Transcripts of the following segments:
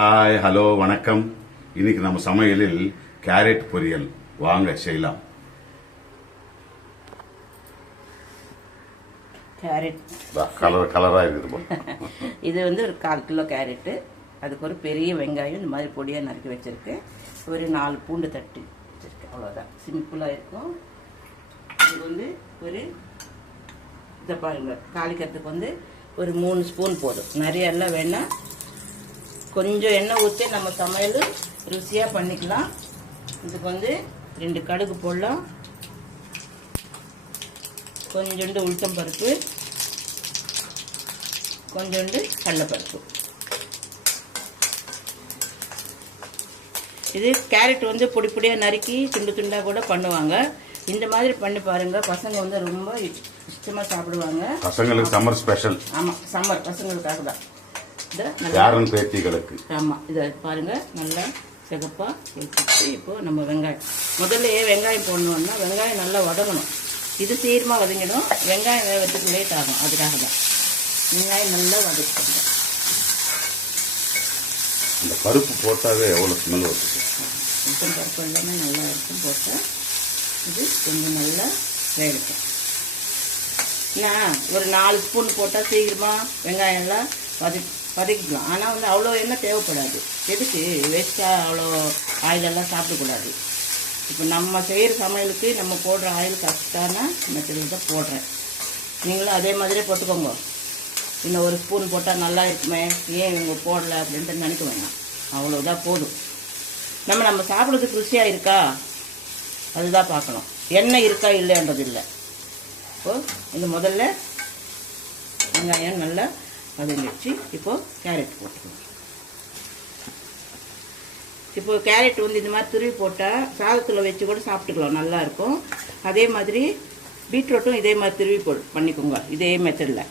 Hi hello வணக்கம். இன்னைக்கு நம்ம சமையலில் கேரட் பொரியல் வாங்க செய்யலாம். கேரட் கலரா இருக்குது. இது வந்து ஒரு 1/4 கிலோ கேரட்டு, அதுக்கு ஒரு பெரிய வெங்காயம் இந்த மாதிரி பொடியாக நறுக்கி வச்சிருக்கேன். ஒரு 4 பூண்டு தட்டி வச்சிருக்கேன். அவ்வளோதான், சிம்பிளாக இருக்கும். இது வந்து ஒரு இதை பாருங்க, தாளிக்கிறதுக்கு வந்து ஒரு 3 ஸ்பூன் போதும். நிறைய எல்லாம் வேணாம், கொஞ்சம் எண்ணெய் ஊற்றி நம்ம சமையல் ருசியாக பண்ணிக்கலாம். இதுக்கு வந்து 2 கடுகு போடலாம், கொஞ்சோண்டு உளுத்தம் பருப்பு, கொஞ்சோண்டு கடலைப்பருப்பு. இது கேரட் வந்து பொடி பொடியாக நறுக்கி துண்டு துண்டாக கூட பண்ணுவாங்க. இந்த மாதிரி பண்ணி பாருங்க, பசங்க வந்து ரொம்ப இஷ்டமாக சாப்பிடுவாங்க. பசங்களுக்கு சம்மர் ஸ்பெஷல். ஆமாம், சம்மர் பசங்களுக்காக தான். பேத்திகளுக்கு. ஆமாம், இதை பாருங்க, நல்லா சிகப்பாக வச்சுட்டு இப்போ நம்ம வெங்காயம் முதல்ல வெங்காயம் போடணும்னா வெங்காயம் நல்லா வதங்கணும். இது சீக்கிரமாக வதங்கிடும், வெங்காயம் வேகிறதுக்கு லேட் ஆகும். அதுக்காக தான் வெங்காயம் நல்லா வதக்கிடுங்க. இந்த பருப்பு போட்டாவே எவ்வளோ ஸ்மெல் வருது. உளுத்தம் பருப்பு எல்லாமே நல்லா இருக்கும் போட்டால் இது கொஞ்சம் நல்லா வேகட்டும். நான் ஒரு 4 ஸ்பூன் போட்டால் சீக்கிரமாக வெங்காயம் எல்லாம் வதக்கிக்கலாம். ஆனால் வந்து அவ்வளோ எண்ணெய் தேவைப்படாது. எதுக்கு வேஸ்ட்டாக அவ்வளோ ஆயிலெல்லாம் சாப்பிடக்கூடாது. இப்போ நம்ம செய்கிற சமையலுக்கு நம்ம போடுற ஆயில் கரெக்டான மெத்தடில் தான் போடுறேன். நீங்களும் அதே மாதிரியே போட்டுக்கோங்க. இன்னும் 1 ஸ்பூன் போட்டால் நல்லா இருக்குமே, ஏன் இவங்க போடலை அப்படின்ட்டு நினைக்க வேணாம். அவ்வளோதான் போதும். நம்ம சாப்பிட்றதுக்கு ருசியாக இருக்கா அதுதான் பார்க்கணும், எண்ணெய் இருக்கா இல்லைன்றது இல்லை. இப்போது இது முதல்ல வெங்காயம் நல்லா வதங்கிடுச்சு. இப்போது கேரட் போட்டுக்கலாம். இப்போ கேரட் வந்து இந்த மாதிரி துருவி போட்டால் சாதத்தில் வச்சு கூட சாப்பிட்டுக்கலாம், நல்லாயிருக்கும். அதே மாதிரி பீட்ரூட்டும் இதே மாதிரி துருவி பண்ணிக்கோங்க. இதே மெத்தடில்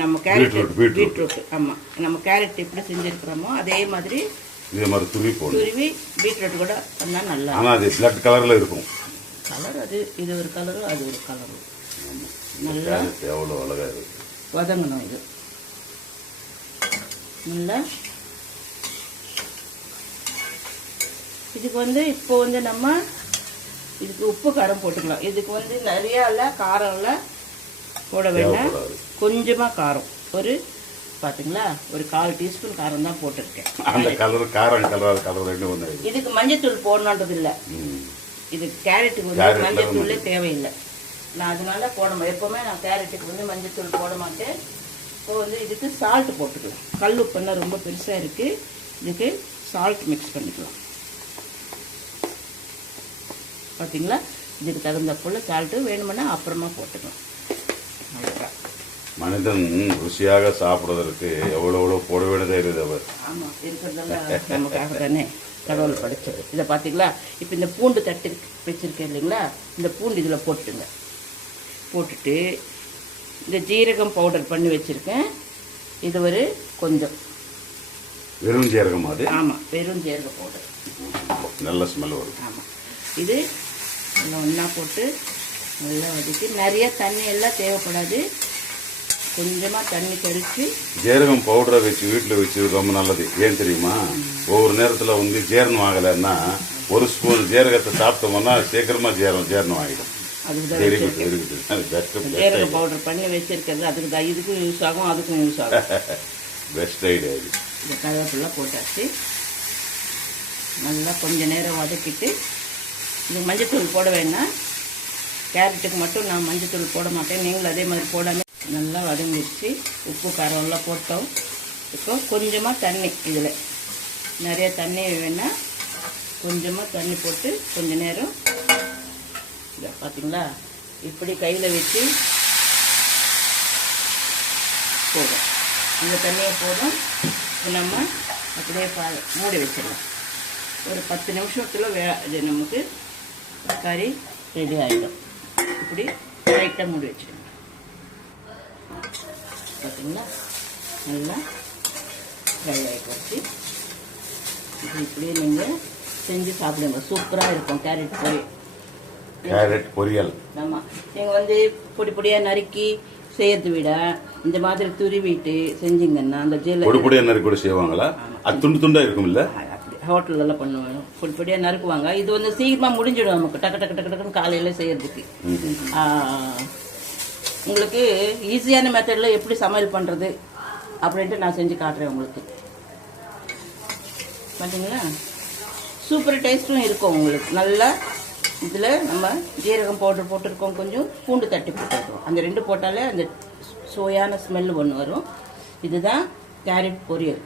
நம்ம கேரட் பீட்ரூட், ஆமாம், நம்ம கேரட் எப்படி செஞ்சுருக்கிறோமோ அதே மாதிரி இதே மாதிரி துருவி பீட்ரூட் கூட பண்ணால் நல்லா. ஆனால் அது பிளாக் கலரில் இருக்கும். கலர் அது, இது ஒரு கலரும் அது ஒரு கலரும். நல்லா எவ்வளோ அழகாக இருக்கு. வதங்கணும். இது நல்லா இதுக்கு வந்து இப்போ வந்து நம்ம இதுக்கு உப்பு காரம் போட்டுக்கலாம். இதுக்கு வந்து நிறையா இல்லை, காரம் இல்லை போட வேண்டாம், கொஞ்சமாக காரம். ஒரு பார்த்தீங்களா, ஒரு 1/4 டீஸ்பூன் காரம் தான் போட்டிருக்கேன். அந்த கலர் காரம் கலர் ரெண்டு ஒன்று. இதுக்கு மஞ்சத்தூள் போடணுன்றது இல்லை. இது கேரட்டுக்கு வந்து மஞ்சத்தூளே தேவையில்லை. நான் அதனால எப்போவுமே நான் கேரட்டுக்கு வந்து மஞ்சத்தூள் போட மாட்டேன். இப்போ வந்து இதுக்கு சால்ட் போட்டுக்கலாம். கல் உப்புன்னா ரொம்ப பெருசாக இருக்குது, இதுக்கு சால்ட் மிக்ஸ் பண்ணிக்கலாம். பார்த்தீங்களா, இதுக்கு தகுந்த போல் சால்ட்டு வேணுமென்னா அப்புறமா போட்டுக்கலாம். மனிதன் ருசியாக சாப்பிடுவதற்கு எவ்வளோ போட வேண்டியதாக இருக்குது அவர். ஆமாம், இருக்கிறதெல்லாம் நமக்காக தானே கடவுள் படைச்சது. இதை பார்த்தீங்களா, இப்போ இந்த பூண்டு தட்டு வச்சுருக்கேன் இல்லைங்களா, இந்த பூண்டு இதில் போட்டுட்டு இந்த ஜீரகம் பவுடர் பண்ணி வச்சுருக்கேன். இது ஒரு கொஞ்சம் வெறும் ஜீரகம் அது. ஆமாம், வெறும் ஜீரக பவுடர், நல்ல ஸ்மெல் வரும். ஆமாம், இது நல்லா ஒன்றா போட்டு நல்லா வதக்கி, நிறைய தண்ணி எல்லாம் தேவைப்படாது, கொஞ்சமாக தண்ணி தெளித்து. ஜீரகம் பவுடரை வச்சு வீட்டில் வச்சு ரொம்ப நல்லது. ஏன் தெரியுமா, ஒவ்வொரு நேரத்தில் வந்து ஜீரணம் ஆகலைன்னா 1 ஸ்பூன் ஜீரகத்தை சாப்பிட்டோம்னா சீக்கிரமாக ஜீரணம் ஆகிடும். ஜீரக பவுடர் பண்ணி வச்சிருக்கிறது அதுக்கு தான், இதுக்கும் யூஸ் ஆகும், அதுக்கும் யூஸ் ஆகும். பெஸ்ட் ஐடியா இது. இந்த கருவேப்பிலை போட்டாச்சு. நல்லா கொஞ்சம் நேரம் வதக்கிட்டு, இது மஞ்சத்தூள் போட வேண்டாம், கேரட்டுக்கு மட்டும் நான் மஞ்சத்தூள் போட மாட்டேன், நீங்களும் அதே மாதிரி போடாமல். நல்லா வதங்கிடுச்சு, உப்பு காரம் எல்லாம் போட்டோம். இப்போ கொஞ்சமாக தண்ணி, இதில் நிறைய தண்ணி வேணால் கொஞ்சமாக தண்ணி போட்டு கொஞ்சம் நேரம் இதை பார்த்தீங்களா, இப்படி கையில் வச்சு போதும், இந்த தண்ணியை போதும். இப்போ நம்ம அப்படியே மூடி வச்சிடலாம். ஒரு 10 நிமிஷத்தில் இது நமக்கு கறி ரெடி ஆகிடும். இப்படி லைட்டாக மூடி வச்சிடலாம். பார்த்தீங்களா, நல்லா ஃப்ரை ஆகிட்டு வச்சு இப்படியே நீங்கள் செஞ்சு சாப்பிடுங்க, சூப்பராக இருக்கும் கேரட் பொரியல். ஆமாம், நீங்கள் வந்து பொடி பொடியாக நறுக்கி செய்யறதை விட இந்த மாதிரி துருவிட்டு செஞ்சீங்கன்னா அந்த பொடி பொடியா நறுக்கி கூட செய்வாங்களா? அது துண்டு துண்டா இருக்கும் இல்ல? அப்படி ஹோட்டல்லாம் பண்ணுவாங்க, பொடி பொடியாக நறுக்குவாங்க. இது வந்து சீக்கிரமாக முடிஞ்சிடும் நமக்கு, டக்கு டக்கு டக்கு டக்குன்னு காலையில் செய்யறதுக்கு. உங்களுக்கு ஈஸியான மெத்தடில் எப்படி சமையல் பண்ணுறது அப்படின்ட்டு நான் செஞ்சு காட்டுறேன் உங்களுக்கு. பார்த்தீங்களா, சூப்பர் டேஸ்ட்டும் இருக்கும் உங்களுக்கு. நல்லா இதில் நம்ம ஜீரகம் பவுடர் போட்டிருக்கோம், கொஞ்சம் பூண்டு தட்டி போட்டிருக்கோம். அந்த 2 போட்டாலே அந்த சுவையான ஸ்மெல் ஒன்று வரும். இதுதான் கேரட் பொரியல்.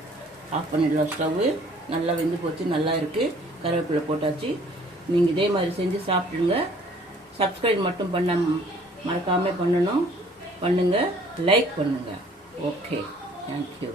ஆஃப் பண்ணிடலாம் ஸ்டவ்வு. நல்லா வெந்து போச்சு, நல்லா இருக்குது. கருவேப்பிலை போட்டாச்சு. நீங்கள் இதே மாதிரி செஞ்சு சாப்பிடுங்க. சப்ஸ்கிரைப் மட்டும் மறக்காமல் பண்ணுங்கள், லைக் பண்ணுங்கள். Okay, thank you.